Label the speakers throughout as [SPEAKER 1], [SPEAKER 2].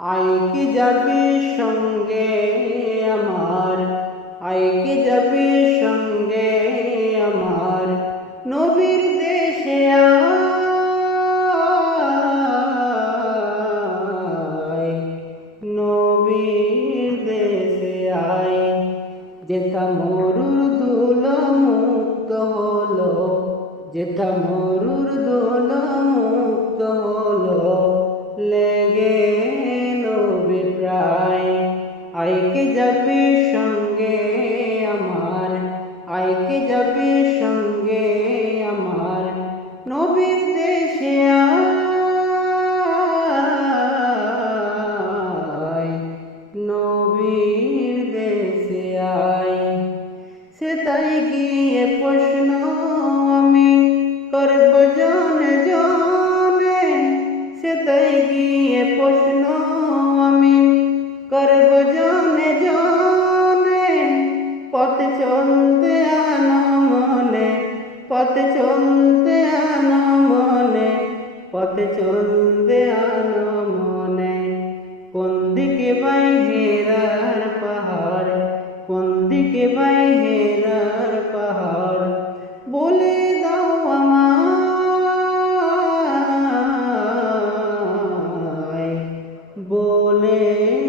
[SPEAKER 1] আয় কি যাবে সঙ্গে আমার? আয় কি যাবে সঙ্গে আমার? নবীর দেশে নবীর দেশে আয়। যেটা মরুর দুল মুক্ত হলো যেটা মরুর দুল আইকে যাবে সঙ্গে আমার আইকে যাবে সঙ্গে আমার, নবীর দেশে আয়, নবীর দেশে আয়। সে তাই গিয়ে পথ চলতে আনো মনে, পথ চলতে আনো মনে। কোন দিকে বাই হেরার পাহাড়, কোন দিকে বাই হেরার পাহাড়, বলে দাও বলে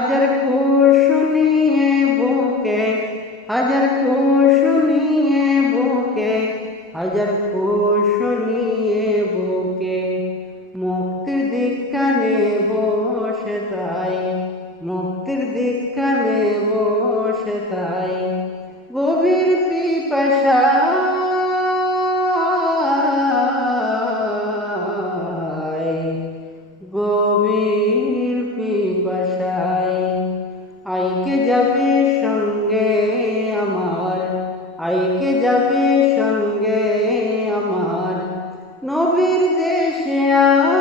[SPEAKER 1] হাজার কোষ নিয়ে বুকে, হাজার কোষ নিয়ে বুকে, হাজার কোষ নিয়ে বুকে। মুক্তির দিকানে বসে তাই, মুক্তির দিকানে বসে তাই। গভীর পিপাসা Yeah.